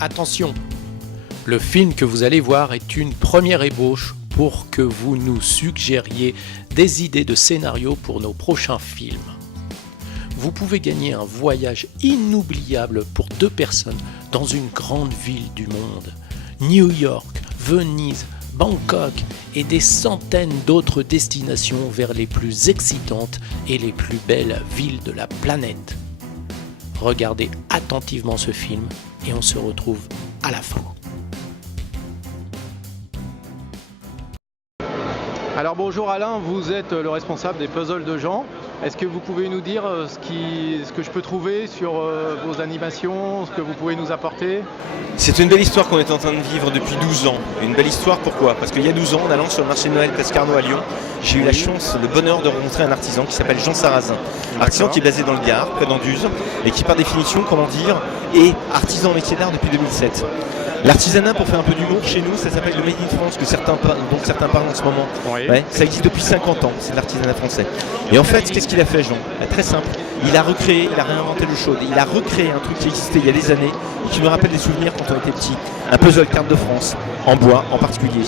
Attention, le film que vous allez voir est une première ébauche pour que vous nous suggériez des idées de scénario pour nos prochains films. Vous pouvez gagner un voyage inoubliable pour 2 personnes dans une grande ville du monde. New York, Venise, Bangkok et des centaines d'autres destinations vers les plus excitantes et les plus belles villes de la planète. Regardez attentivement ce film et on se retrouve à la fin. Alors bonjour Alain, vous êtes le responsable des puzzles de Jean. Est-ce que vous pouvez nous dire ce que je peux trouver sur vos animations, ce que vous pouvez nous apporter? C'est une belle histoire qu'on est en train de vivre depuis 12 ans. Une belle histoire pourquoi? Parce qu'il y a 12 ans, en allant sur le marché de Noël Place Carnot à Lyon, j'ai eu la chance, le bonheur de rencontrer un artisan qui s'appelle Jean Sarrazin. Artisan qui est basé dans le Gard, près d'Anduze, et qui par définition, comment dire, est artisan en métier d'art depuis 2007. L'artisanat, pour faire un peu d'humour, chez nous, ça s'appelle le Made in France, dont certains parlent en ce moment. Oui. Ouais, ça existe depuis 50 ans, c'est l'artisanat français. Et en fait, qu'est-ce qu'il a fait, Jean? Très simple. Il a recréé, il a réinventé l'eau chaude. Il a recréé un truc qui existait il y a des années et qui nous rappelle des souvenirs quand on était petit. Un puzzle carte de France, en bois en particulier,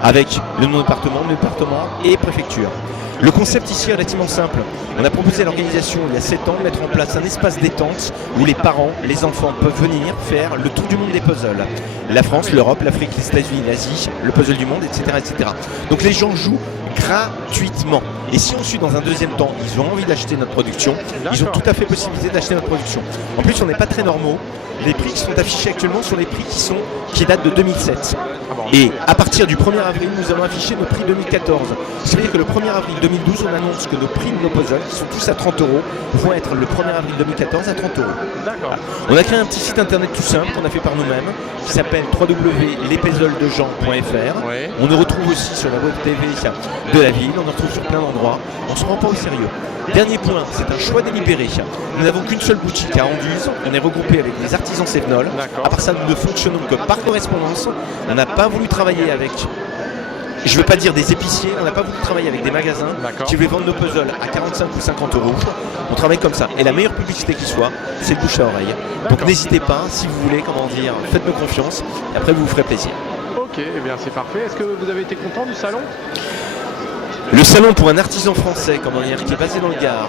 avec le nom de département et préfecture. Le concept ici est relativement simple. On a proposé à l'organisation il y a 7 ans de mettre en place un espace détente où les parents, les enfants peuvent venir faire le tour du monde des puzzles. La France, l'Europe, l'Afrique, les États-Unis, l'Asie, le puzzle du monde, etc., etc. Donc les gens jouent gratuitement. Et si ensuite, dans un deuxième temps, ils ont envie d'acheter notre production, ils ont tout à fait possibilité d'acheter notre production. En plus, on n'est pas très normaux. Les prix qui sont affichés actuellement sont les prix qui datent de 2007. Et à partir du 1er avril, nous allons afficher nos prix 2014. C'est-à-dire que le 1er avril 2012, on annonce que nos prix de nos puzzles, qui sont tous à 30 €, vont être le 1er avril 2014 à 30 €. D'accord. On a créé un petit site internet tout simple qu'on a fait par nous-mêmes, qui s'appelle www.lespuzzlesdejean.fr. Ouais. On nous retrouve aussi sur la web TV de la ville, on nous retrouve sur plein d'endroits. On ne se rend pas au sérieux. Dernier point, c'est un choix délibéré. Nous n'avons qu'une seule boutique à Anduze, on est regroupé avec les artisans Sévenol. À part ça, nous ne fonctionnons que par correspondance. On n'a pas voulu travailler avec, je ne veux pas dire des épiciers, on n'a pas voulu travailler avec des magasins qui voulaient vendre nos puzzles à 45 ou 50 €. On travaille comme ça. Et la meilleure publicité qui soit, c'est le bouche à oreille. Donc n'hésitez pas, si vous voulez, comment dire, faites-nous confiance. Et après, vous vous ferez plaisir. Ok, eh bien c'est parfait. Est-ce que vous avez été content du salon? Le salon pour un artisan français, comment dire, qui est basé dans le Gard,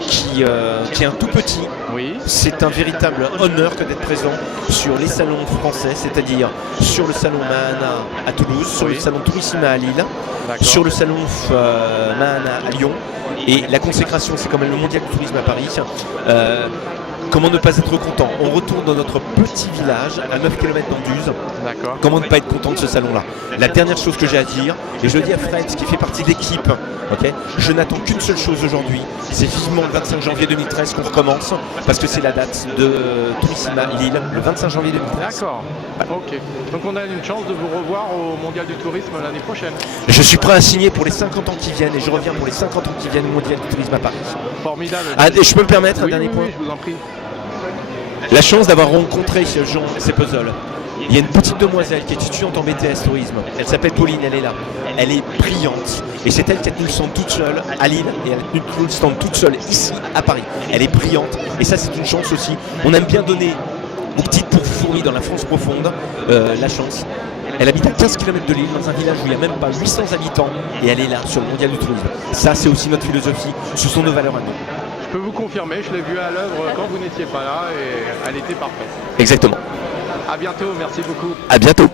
qui est un tout petit, Oui. c'est un véritable honneur que d'être présent sur les salons français, c'est-à-dire sur le salon Mahana à Toulouse, sur le salon Tourissima à Lille, sur le salon Mahana à Lyon, et la consécration, c'est quand même le mondial du tourisme à Paris. Comment ne pas être content? On retourne dans notre petit village à 9 km d'Anduze. D'accord. Comment ne pas être content de ce salon-là? La dernière chose que j'ai à dire, et je le dis à Fred qui fait partie de l'équipe, je n'attends qu'une seule chose aujourd'hui, c'est vivement le 25 janvier 2013 qu'on recommence, parce que c'est la date de Tourissima Lille, le 25 janvier 2013. D'accord. Ok. Donc on a une chance de vous revoir au Mondial du Tourisme l'année prochaine. Je suis prêt à signer pour les 50 ans qui viennent, et je reviens pour les 50 ans qui viennent au Mondial du Tourisme à Paris. Formidable. Ah, et je peux me permettre un Oui, dernier oui, point? oui, je vous en prie. La chance d'avoir rencontré ce Jean et ses puzzles. Il y a une petite demoiselle qui est étudiante en BTS tourisme. Elle s'appelle Pauline, elle est là. Elle est brillante. Et c'est elle qui a tenu le stand toute seule à Lille et elle a tenu le stand toute seule ici à Paris. Elle est brillante. Et ça, c'est une chance aussi. On aime bien donner aux petites pourfourmis dans la France profonde la chance. Elle habite à 15 km de Lille, dans un village où il n'y a même pas 800 habitants. Et elle est là, sur le Mondial du Tourisme. Ça, c'est aussi notre philosophie. Ce sont nos valeurs à nous. Je peux vous confirmer, je l'ai vue à l'œuvre quand vous n'étiez pas là et elle était parfaite. Exactement. À bientôt, merci beaucoup. À bientôt.